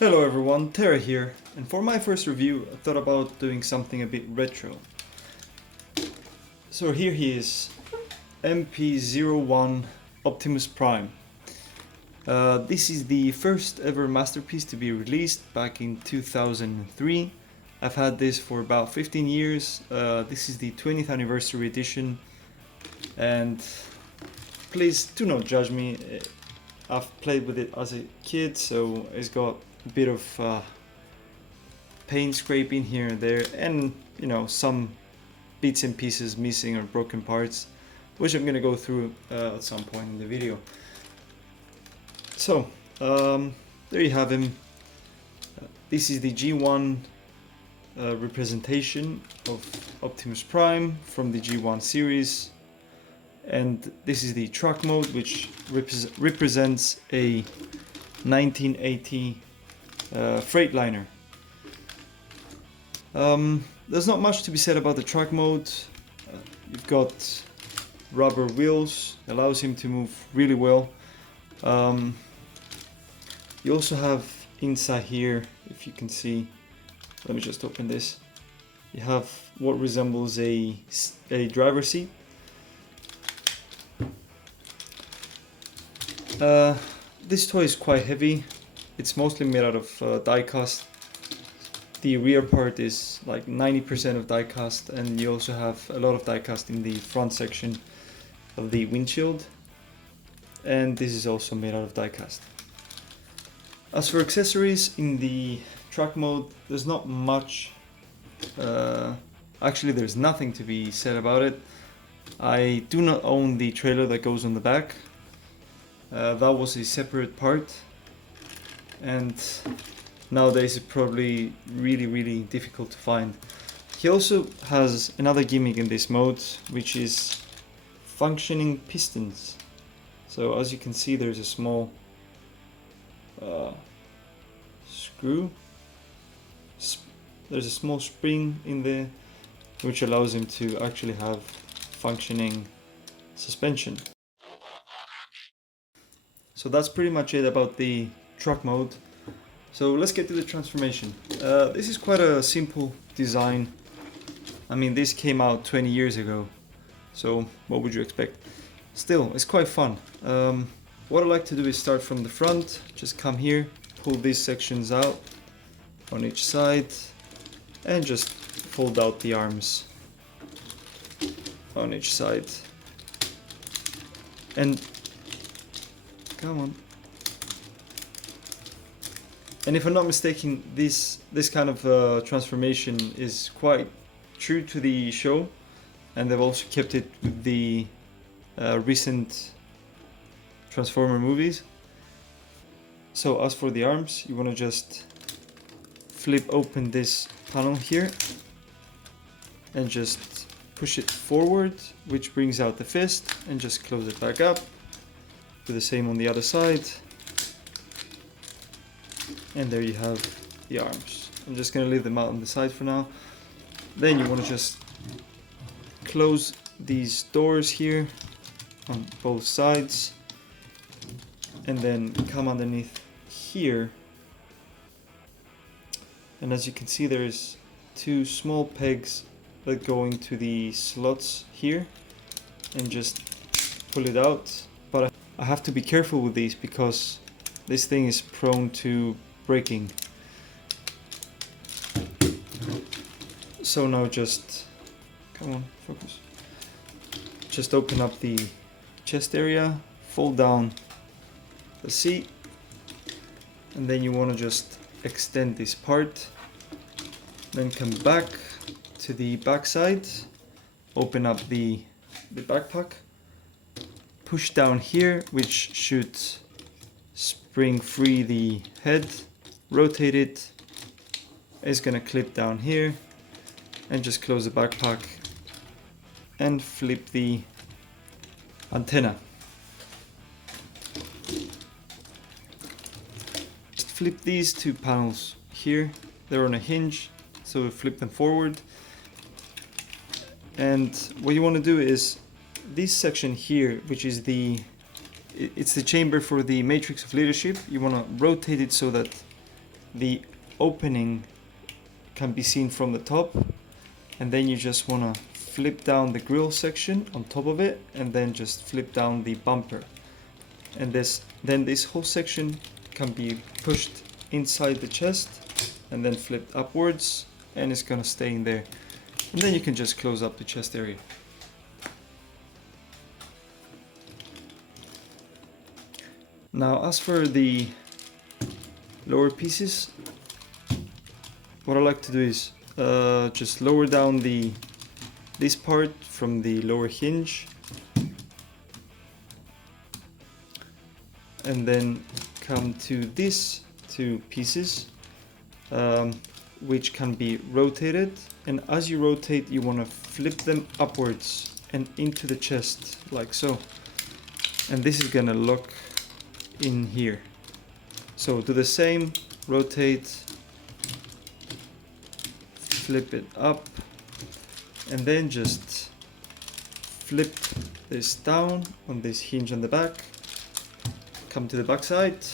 Hello everyone, Terra here, and for my first review I thought about doing something a bit retro. So here he is, MP-01 Optimus Prime. This is the first ever Masterpiece to be released back in 2003. I've had this for about 15 years, this is the 20th anniversary edition, and please do not judge me. I've played with it as a kid, so it's got a bit of paint scraping here and there, and you know, some bits and pieces missing or broken parts, which I'm gonna go through at some point in the video. So there you have him. This is the G1 representation of Optimus Prime from the G1 series, and this is the truck mode, which represents a 1980 Freightliner. There's not much to be said about the truck mode. You've got rubber wheels, allows him to move really well. You also have inside here, if you can see, let me just open this, you have what resembles a driver's seat. This toy is quite heavy. It's mostly made out of die cast. The rear part is like 90% of die cast, and you also have a lot of die cast in the front section of the windshield, and this is also made out of die cast. As for accessories in the truck mode, there's not much. Actually, there's nothing to be said about it. I do not own the trailer that goes on the back. That was a separate part, and nowadays it's probably really difficult to find. He also has another gimmick in this mode, which is functioning pistons. So as you can see, there's a small screw. There's a small spring in there, which allows him to actually have functioning suspension. So that's pretty much it about the truck mode. So let's get to the transformation. This is quite a simple design. I mean, this came out 20 years ago, so what would you expect? Still, it's quite fun. What I like to do is start from the front, just come here, pull these sections out on each side, and just fold out the arms on each side. And come on. And if I'm not mistaken, this kind of transformation is quite true to the show, and they've also kept it with the recent Transformer movies. So as for the arms, you want to just flip open this panel here and just push it forward, which brings out the fist, and just close it back up. Do the same on the other side, and there you have the arms. I'm just going to leave them out on the side for now. Then you want to just close these doors here on both sides, and then come underneath here, and as you can see, there's two small pegs that go into the slots here, and just pull it out. But I have to be careful with these because this thing is prone to breaking. So now just, come on, focus. Just open up the chest area, fold down the seat, and then you want to just extend this part. Then come back to the back side, open up the backpack, push down here, which should spring free the head, rotate it, it's gonna clip down here, and just close the backpack and flip the antenna. Just flip these two panels here, they're on a hinge, so flip them forward. And what you want to do is this section here, which is it's the chamber for the matrix of leadership, you want to rotate it so that the opening can be seen from the top, and then you just want to flip down the grill section on top of it, and then just flip down the bumper, and then this whole section can be pushed inside the chest and then flipped upwards, and it's gonna stay in there, and then you can just close up the chest area. Now, as for the lower pieces, what I like to do is just lower down this part from the lower hinge, and then come to these two pieces, which can be rotated, and as you rotate you want to flip them upwards and into the chest like so, and this is gonna lock in here. So do the same, rotate, flip it up, and then just flip this down on this hinge on the back, come to the back side,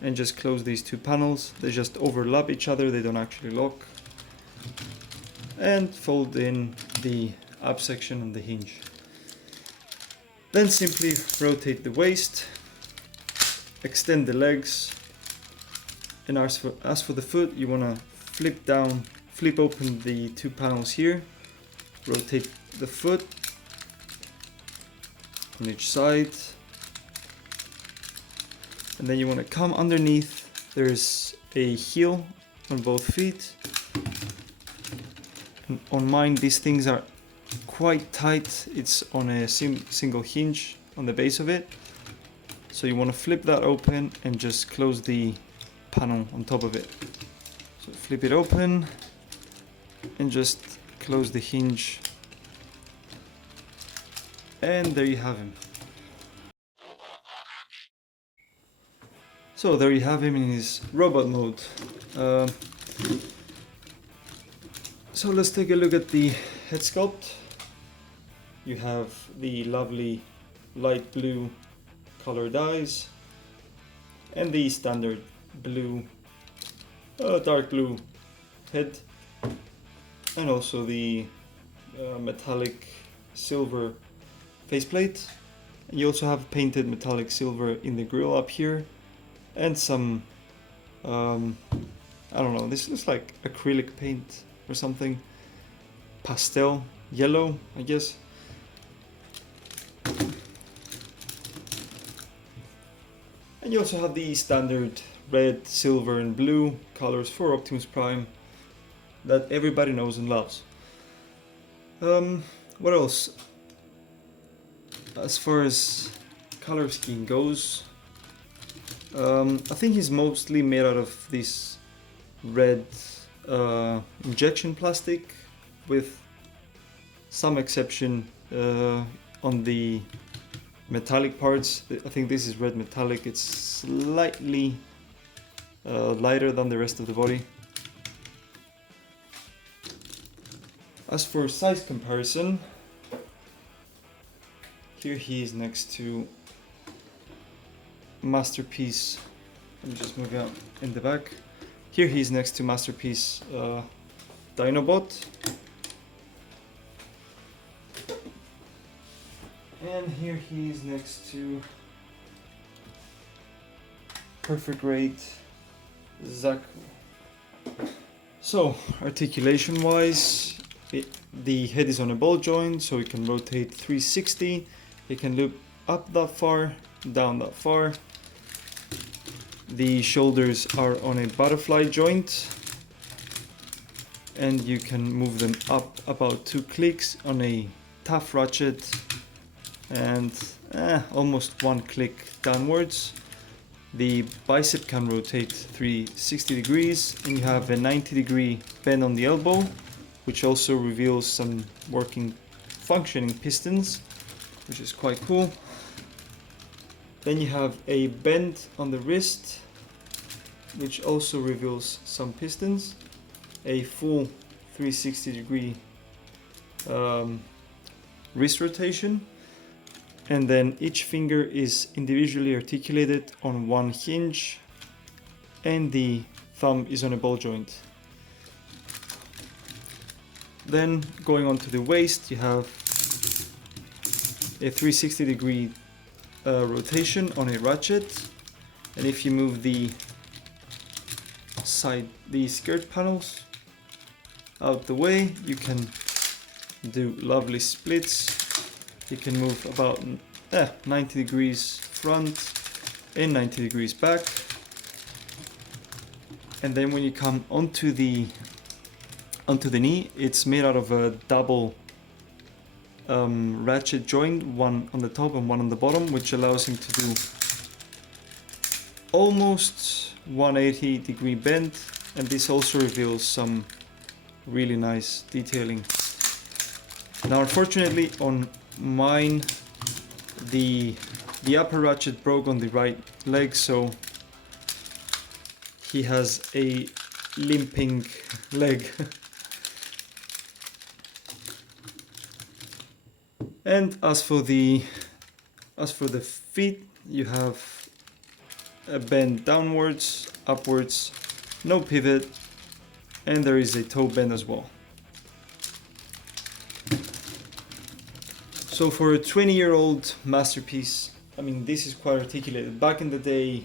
and just close these two panels. They just overlap each other, they don't actually lock, and fold in the up section on the hinge. Then simply rotate the waist, extend the legs, and as for the foot, you want to flip open the two panels here, rotate the foot on each side, and then you want to come underneath. There's a heel on both feet, and on mine these things are quite tight. It's on a single hinge on the base of it, so you want to flip that open and just close the panel on top of it. So flip it open and just close the hinge, and there you have him. So there you have him in his robot mode. So let's take a look at the head sculpt. You have the lovely light blue colored eyes, and the standard blue, dark blue head, and also the metallic silver faceplate. And you also have painted metallic silver in the grill up here, and some I don't know, this looks like acrylic paint or something, pastel yellow, I guess. And you also have the standard red, silver and blue colors for Optimus Prime that everybody knows and loves. What else? As far as color scheme goes, I think he's mostly made out of this red injection plastic, with some exception on the metallic parts. I think this is red metallic. It's slightly lighter than the rest of the body. As for size comparison, here he is next to Masterpiece. Let me just move out in the back. Here he is next to Masterpiece Dinobot. And here he is next to Perfect Grade Zaku. So, articulation wise, the head is on a ball joint, so it can rotate 360. It can loop up that far, down that far. The shoulders are on a butterfly joint, and you can move them up about 2 clicks on a tough ratchet, and almost 1 click downwards. The bicep can rotate 360 degrees, and you have a 90-degree bend on the elbow, which also reveals some functioning pistons, which is quite cool. Then you have a bend on the wrist, which also reveals some pistons, a full 360 degree wrist rotation, and then each finger is individually articulated on 1 hinge, and the thumb is on a ball joint. Then going on to the waist, you have a 360-degree rotation on a ratchet, and if you move the skirt panels out the way, you can do lovely splits. You can move about 90 degrees front and 90 degrees back, and then when you come onto the knee, it's made out of a double ratchet joint, one on the top and one on the bottom, which allows him to do almost 180 degree bend, and this also reveals some really nice detailing. Now unfortunately on mine the upper ratchet broke on the right leg, so he has a limping leg. And as for the feet, you have a bend downwards, upwards, no pivot, and there is a toe bend as well. So for a 20-year-old Masterpiece, I mean, this is quite articulated. Back in the day,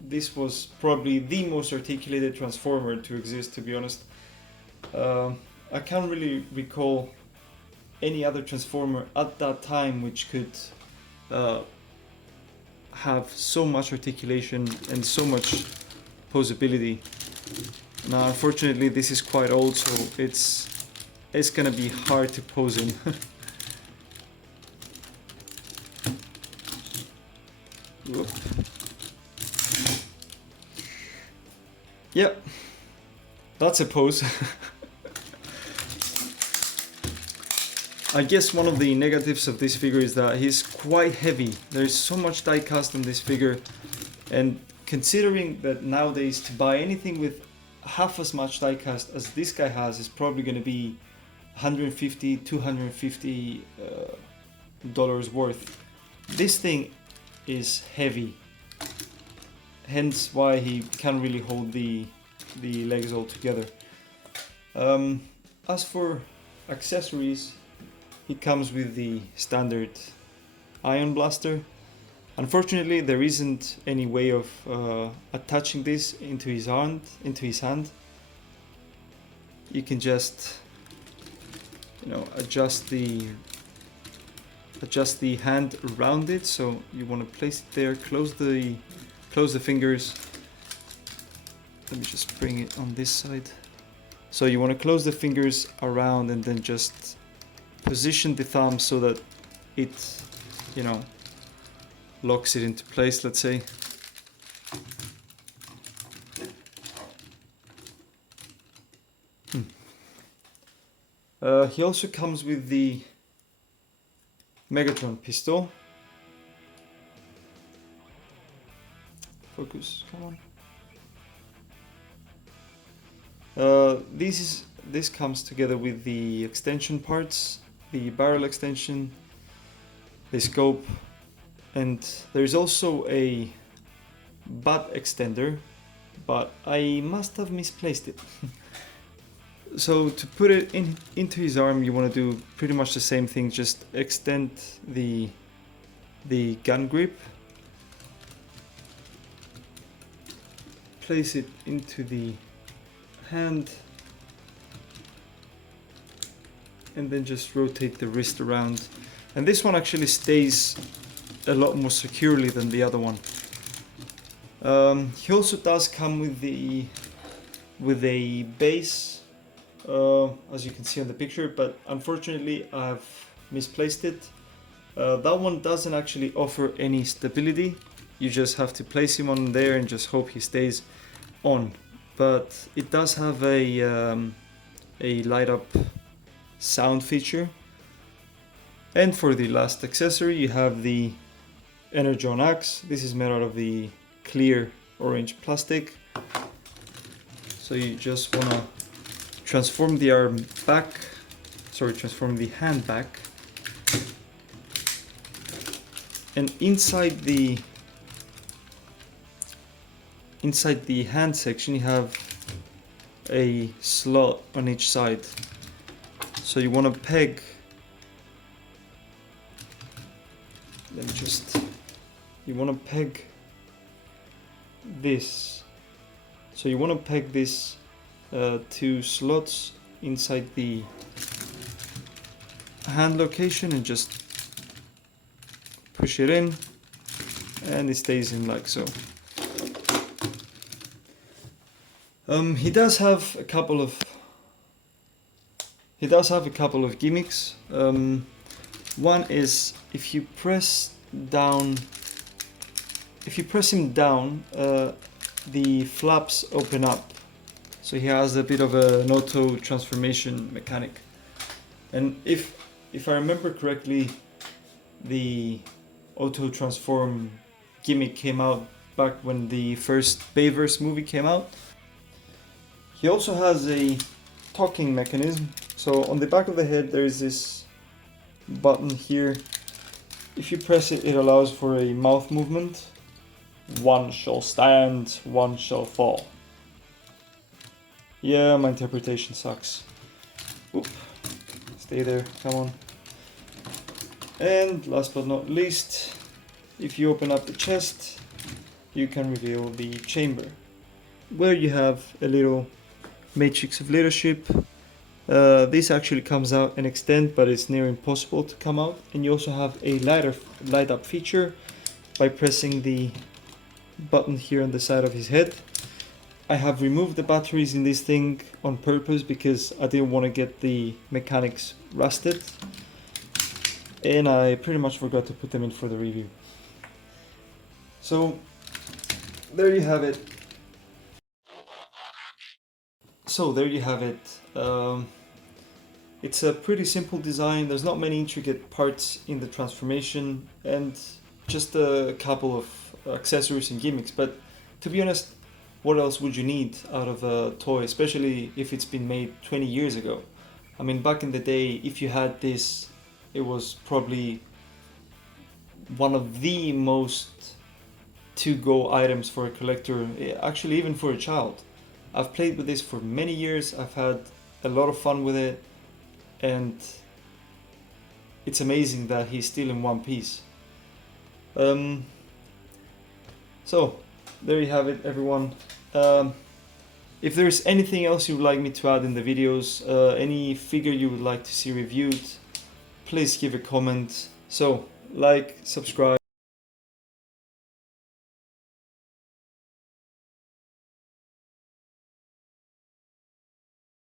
this was probably the most articulated Transformer to exist, to be honest. I can't really recall any other Transformer at that time which could have so much articulation and so much posability. Now unfortunately this is quite old, so it's gonna be hard to pose in. Whoop. Yep, that's a pose. I guess one of the negatives of this figure is that he's quite heavy. There's so much die cast on this figure, and considering that nowadays to buy anything with half as much die cast as this guy has is probably going to be $150, $250 dollars worth. This thing is heavy, hence why he can't really hold the legs all together. As for accessories, it comes with the standard ion blaster. Unfortunately, there isn't any way of attaching this into his hand. You can just, adjust the hand around it. So you want to place it there, close the fingers. Let me just bring it on this side. So you want to close the fingers around and then just position the thumb so that it, locks it into place, let's say. He also comes with the Megatron pistol. Focus, come on. This comes together with the extension parts, the barrel extension, the scope, and there's also a butt extender, but I must have misplaced it. So to put it into his arm, you want to do pretty much the same thing, just extend the gun grip, place it into the hand, and then just rotate the wrist around. And this one actually stays a lot more securely than the other one. He also does come with a base, as you can see on the picture, but unfortunately I've misplaced it. That one doesn't actually offer any stability. You just have to place him on there and just hope he stays on. But it does have a light up sound feature. And for the last accessory, you have the Energon axe. This is made out of the clear orange plastic. So you just want to transform the hand back. And inside inside the hand section you have a slot on each side. So you want to peg, you want to peg this. So you want to peg this two slots inside the hand location and just push it in, and it stays in like so. He does have a couple of gimmicks. One is if you press him down, the flaps open up. So he has a bit of an auto transformation mechanic. And if I remember correctly, the auto transform gimmick came out back when the first Bayverse movie came out. He also has a talking mechanism. So on the back of the head there is this button here. If you press it, it allows for a mouth movement. One shall stand, one shall fall. Yeah, my interpretation sucks. Oop. Stay there, come on. And last but not least, if you open up the chest, you can reveal the chamber, where you have a little matrix of leadership. This actually comes out an extent, but it's near impossible to come out. And you also have a light up feature by pressing the button here on the side of his head. I have removed the batteries in this thing on purpose because I didn't want to get the mechanics rusted, and I pretty much forgot to put them in for the review. So there you have it. It's a pretty simple design. There's not many intricate parts in the transformation, and just a couple of accessories and gimmicks. But to be honest, what else would you need out of a toy, especially if it's been made 20 years ago? I mean, back in the day, if you had this, it was probably one of the most to-go items for a collector, actually even for a child. I've played with this for many years. I've had a lot of fun with it, and it's amazing that he's still in one piece. So there you have it, everyone. If there's anything else you would like me to add in the videos, any figure you would like to see reviewed, please give a comment. So like, subscribe.